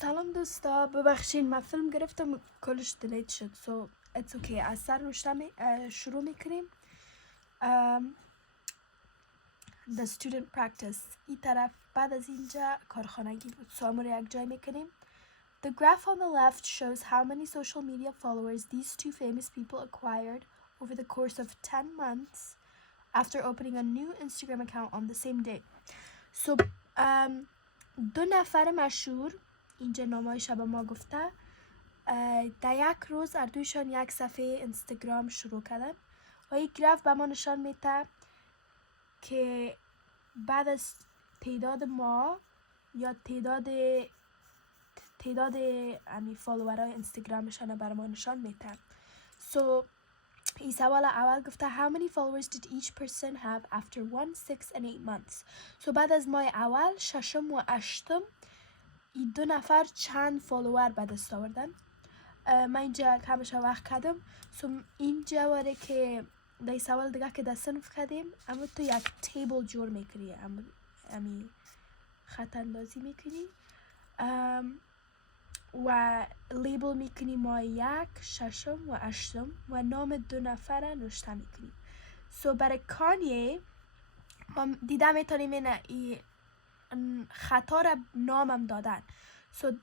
سلام دوستا، ببخشین من فیلم گرفتم کلش دیلیت شد. So it's okay. از سر شروع میکنیم. The student practice. این طرف بعد از اینجا کارخانگی بود. So امور یک جای میکنیم. The graph on the left shows how many social media followers these two famous people acquired over the course of 10 months after opening a new Instagram account on the same day. So دو نفر مشهور اینجا نامایش به ما گفته در یک روز اردویشان یک صفحه اینستاگرام شروع کردن و این گراف به ما نشان میده که بعد از تعداد ما یا تعداد فالوورهای اینستاگرامشان بر ما نشان میده. So این سوال اول گفته how many followers did each person have after 1, 6 and 8 months. So بعد از ماه اول، ششم و هشتم این دو نفر چند فالوور به دست آوردن. من اینجا کمش وقت کردم. So اینجا واره که در سوال دیگه که در صنف کردیم اما تو یک تیبل جور میکنی، امی خط اندازی میکنی و لیبل میکنی ماه یک، ششم و هشتم و نام دو نفر نوشته میکنی. So برای کانیه هم دیده میتونیم این خطا را نامم دادن. So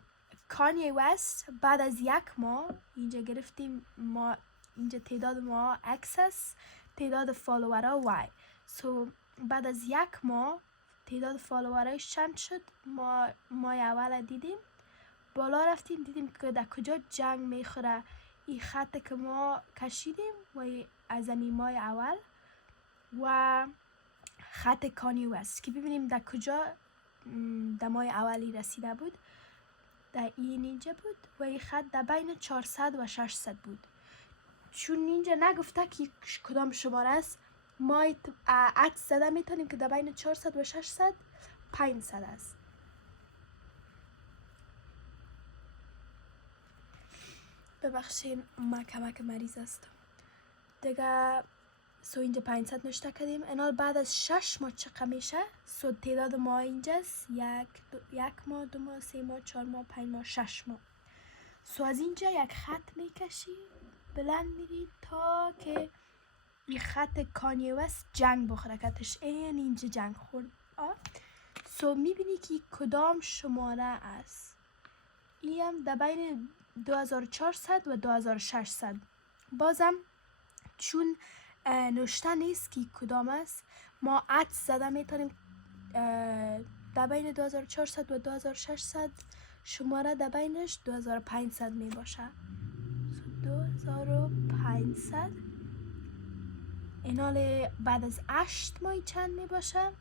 کانیه وست بعد از یک ماه اینجا گرفتیم ما اینجا تعداد ما X است، تعداد فالوورها Y. So بعد از یک ماه تعداد فالوورهایش چند شد؟ ما اول دیدیم، بالا رفتیم دیدیم که در کجا جنگ میخوره این خط که ما کشیدیم و از این ماه اول و خط کانی وست که ببینیم در کجا در ماه اولی رسیده بود. در این اینجا بود و این خط در بین 400 و 600 بود. چون اینجا نگفته که کدام شماره است، ما عدس زده میتونیم که در بین 400 و 600 500 است. ببخشین من کمک مریض است دیگه. سو اینجا 500 نوشته کردیم. اینال بعد از 6 ماه چقدر میشه؟ سو تعداد ماه اینجاست یک ماه، 2 ماه، 3 ماه، 4 ماه، 5 ماه، 6 ماه. سو از اینجا یک خط میکشی بلند میری تا که این خط کانیه وست جنگ بخوره کتش اینجا جنگ خورد. سو میبینی که کدام شماره است. این هم در بین 2400 و 2600. بازم چون نوشته نیست که کدام است، ما عدس زده میتونیم در بین 2400 و 2600 شماره در بینش 2500 می باشه. 2500 اینال بعد از 8 ماه چند می باشه؟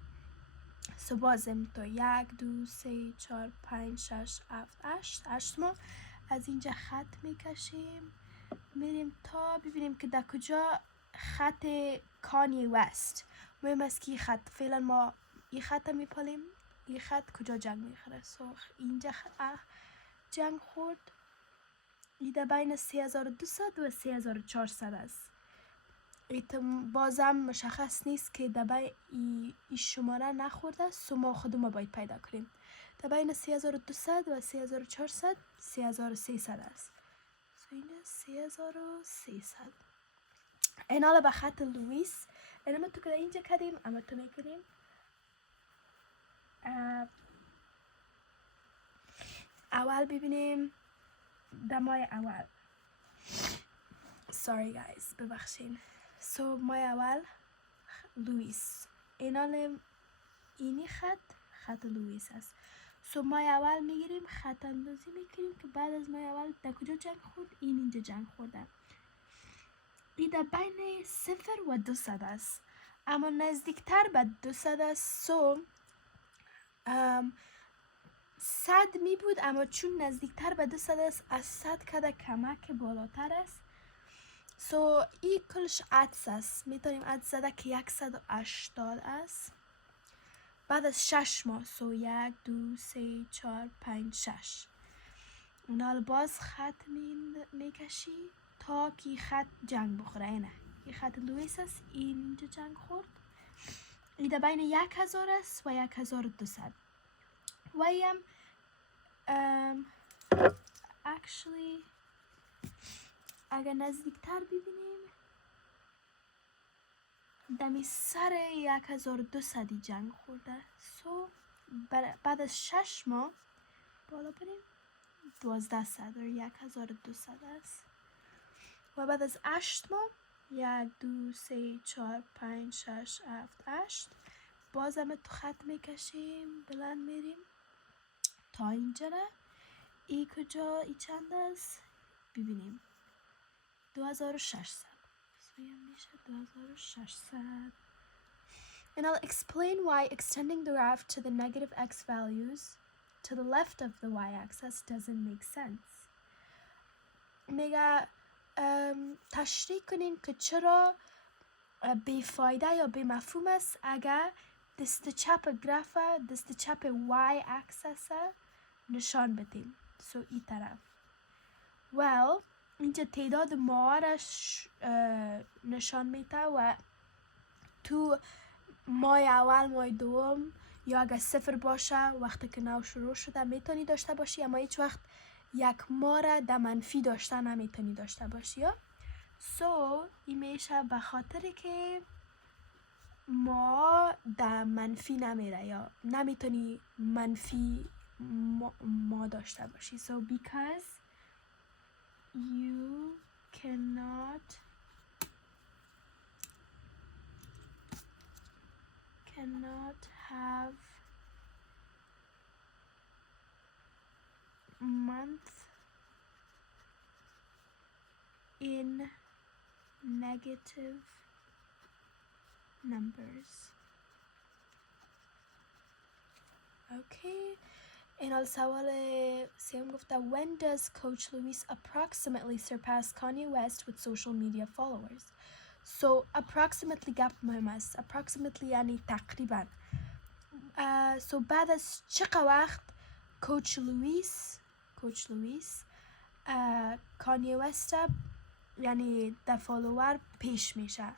سو بازم تو 1 2 3 4 5 6 7 8 ماه از اینجا خط میکشیم میریم تا ببینیم که در کجا خط کانی وست. مهم است که خط فعلا ما این خط میپالیم، این خط کجا جنگ میخوره. سو اینجا جنگ خورد. این در بین 3200 و 3400 است. بازم مشخص نیست که در بین این شماره نخورده. سو ما خودمون باید پیدا کنیم. در بین 3200 و 3400 3300 است. سو اینجا 3300. اینالا به خط لوئیس اینما تو که اینجا کردیم اما تو میکنیم اول ببینیم در ماه اول. sorry guys ببخشین. so ماه اول لوئیس اینال اینی خط لوئیس است. so ماه اول میگیریم خط اندازی میکنیم که بعد از ماه اول در کجا جنگ خورد؟ اینجا جنگ خورده. این در بین 0 و 200 است اما نزدیکتر به 200 است. سو 100 می بود اما چون نزدیکتر به 200 است از 100 کده کمک بالاتر است. سو این کلش عدس است. میتونیم عدس زده که 180 است بعد از 6 ماه. سو 1 2 3 4 5 6 اینال باز خط میکشی تا که خط جنگ بخوره. اینه این خط لوئیس است. اینجا جنگ خورد. این در بین 1000 است و 1200 و این actually اگر نزدیکتر ببینیم دمی سر 1200 جنگ خورده. سو بعد از 6 ماه بالا بریم 1200 و 1200 است و بعد از 8 ماه 1 2 3 4 5 6 7 8 باز هم تو خط میکشیم بلند میریم تا اینجا نه. ای کجا ای چند است ببینیم 2600. میشه 2600. And I'll explain why extending the graph to the negative x values to the left of the y-axis doesn't make sense. میگه تشریح کنین که چرا بیفایده یا بیمفهوم است اگر دست چپ گراف دست چپ y-axis نشان بدیم. So این طرف. Well, اینجا تعداد ماهارش نشان میده و تو ماه اول ماه دوم یا اگر 0 باشه وقتی که نو شروع شده میتونی داشته باشی اما هیچ وقت یک ماه را در منفی داشته نمیتونی داشته باشی یا این میشه به خاطر که ما در منفی نمیره یا نمیتونی منفی ما داشته باشی. So because you cannot have month in negative numbers. Okay. این سوال سوم گفته when does Coach Luis approximately surpass Kanye West with social media followers? So approximately gap مهم است. Approximately یعنی تقریبا. So بعد از چقدر وقت Coach Luis کانیه وست یعنی در فالوور پیش میشه.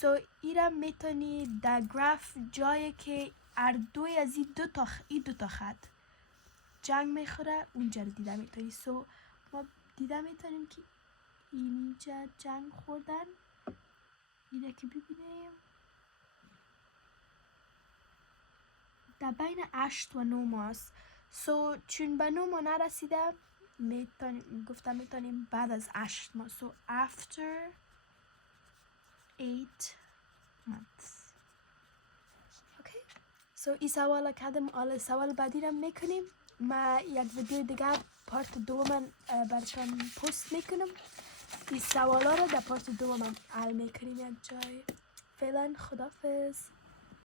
So ایرا میتونی در گراف جایی که هر دوی از این دو تا خط جنگ میخوره اونجا رو دیده میتونی. So ما دیده میتونیم که اینجا جنگ خوردن. اینه که ببینیم در بین 8 و 9 ماست. So چون به 9 ماه نرسیده میتونیم بعد از 8 ماه. So after 8 months. Okay. So این سوال کردم. حالا سوال بعدی رو میکنیم. ما یک ویدیو دیگه پارت دوم براتون پست میکنم. این سوالا رو در پارت دوم حل میکنیم یک جای. فعلا خداحافظ.